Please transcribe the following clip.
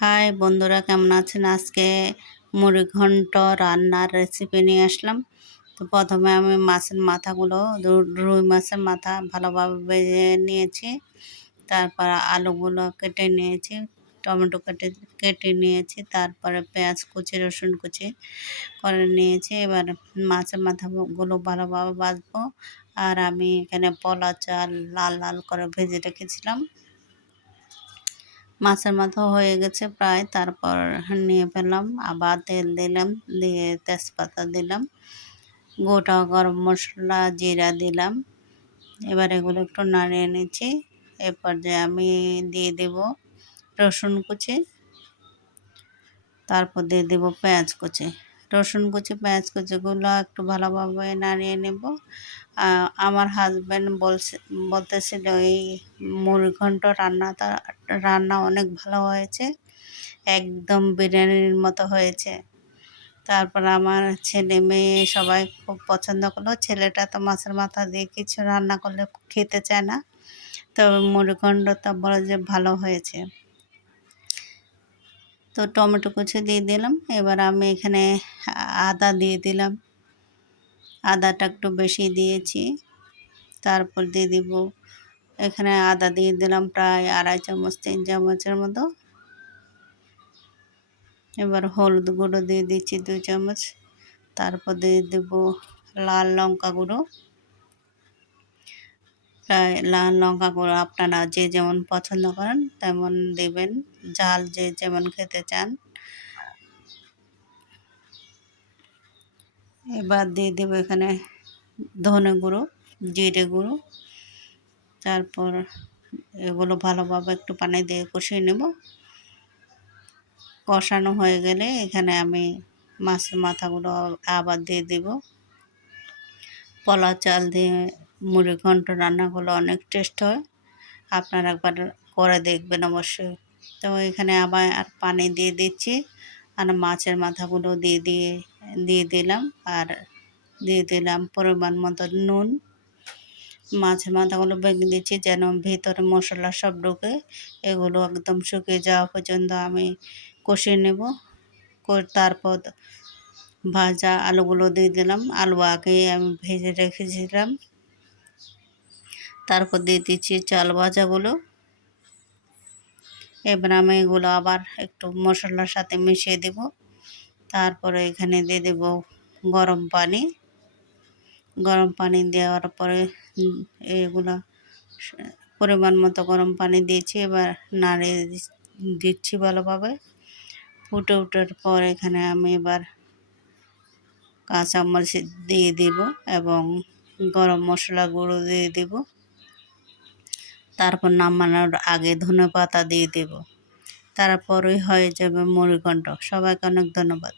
High বন্ধুরা, কেমন আছেন? আজকে মুড়িঘন্ট রান্নার রেসিপি নিয়ে আসলাম। তো প্রথমে আমি মাছের মাথাগুলো, রুই মাছের মাথা ভালোভাবে ভেজে নিয়েছি। তারপর আলুগুলো কেটে নিয়েছি, টমেটো কেটে কেটে নিয়েছি, তারপরে পেঁয়াজ কুচি, রসুন কুচি করে নিয়েছি। এবার মাছের মাথাগুলো ভালোভাবে ভাজবো। আর আমি এখানে পোলা চাল লাল লাল করে ভেজে রেখেছিলাম। মাছের মাথা হয়ে গেছে প্রায়, তারপর নিয়ে ফেললাম। আবার তেল দিলাম, দিয়ে তেজপাতা দিলাম, গোটা গরম মশলা, জিরা দিলাম। এবার এগুলো একটু নাড়িয়ে নিচ্ছি। এরপর যে আমি দিয়ে দেব রসুন কুচি, তারপর দিয়ে দেব পেঁয়াজ কুচি। রসুন কুচি, পেঁয়াজ কুচিগুলো একটু ভালোভাবে নাড়িয়ে নেব। আমার হাজব্যান্ড বলতেছিল এই মুড়িঘন্ট রান্না অনেক ভালো হয়েছে, একদম বিরিয়ানির মতো হয়েছে। তারপর আমার ছেলে মেয়ে সবাই খুব পছন্দ করলো। ছেলেটা তো মাছের মাথা দিয়ে কিছু রান্না করলে খেতে চায় না, তবে মুড়িঘন্টটা বলে যে ভালো হয়েছে। তো টমেটো কুচি দিয়ে দিলাম। এবার আমি এখানে আদা দিয়ে দিলাম, আদাটা একটু বেশি দিয়েছি। তারপর দিয়ে দিব, এখানে আদা দিয়ে দিলাম প্রায় 2.5 চামচ 3 চামচের মতো। এবার হলুদ গুঁড়ো দিয়ে দিচ্ছি 2 চামচ। তারপর দিয়ে দেব লাল লঙ্কা গুঁড়ো, প্রায় লাল লঙ্কা গুঁড়ো আপনারা যে যেমন পছন্দ করেন তেমন দেবেন, ঝাল যে যেমন খেতে চান। এবার দিয়ে দেবো এখানে ধনে গুঁড়ো, জিরে গুঁড়ো। তারপর এগুলো ভালোভাবে একটু পানি দিয়ে কষিয়ে নেব। কষানো হয়ে গেলে এখানে আমি মাছের মাথাগুলো আবার দিয়ে দেব। পোলা চাল দিয়ে মুড়িঘন্ট রান্নাগুলো অনেক টেস্ট হয়, আপনারা একবার করে দেখবেন অবশ্যই। তো এখানে আবার আর পানি দিয়ে দিচ্ছি, আর মাছের মাথাগুলো দিয়ে দিলাম, আর দিয়ে দিলাম পরিমাণ মতো নুন। মাছের মাথাগুলো ভেঙে দিচ্ছি যেন ভিতরে মশলা সব ঢুকে। এগুলো একদম শুকিয়ে যাওয়া পর্যন্ত আমি কষিয়ে নেব। তারপর ভাজা আলুগুলো দিয়ে দিলাম, আলু আগে আমি ভেজে রেখেছিলাম। তারপর দিয়ে দিচ্ছি চাল ভাজাগুলো। এবার আমি এগুলো আবার একটু মশলার সাথে মিশিয়ে দেব। তারপরে এখানে দিয়ে দেব গরম পানি। গরম পানি দেওয়ার পরে এগুলো পরিমাণ মতো গরম পানি দিয়েছি। এবার নাড়িয়ে দিচ্ছি ভালোভাবে। ফুটে ওঠার পর এখানে আমি এবার কাঁচামরিচ দিয়ে দিব এবং গরম মশলা গুঁড়ো দিয়ে দেব। তারপর নামানোর আগে ধনেপাতা দিয়ে দেব। তারপরই হয়ে যাবে মুড়িঘন্ট। সবাইকে অনেক ধন্যবাদ।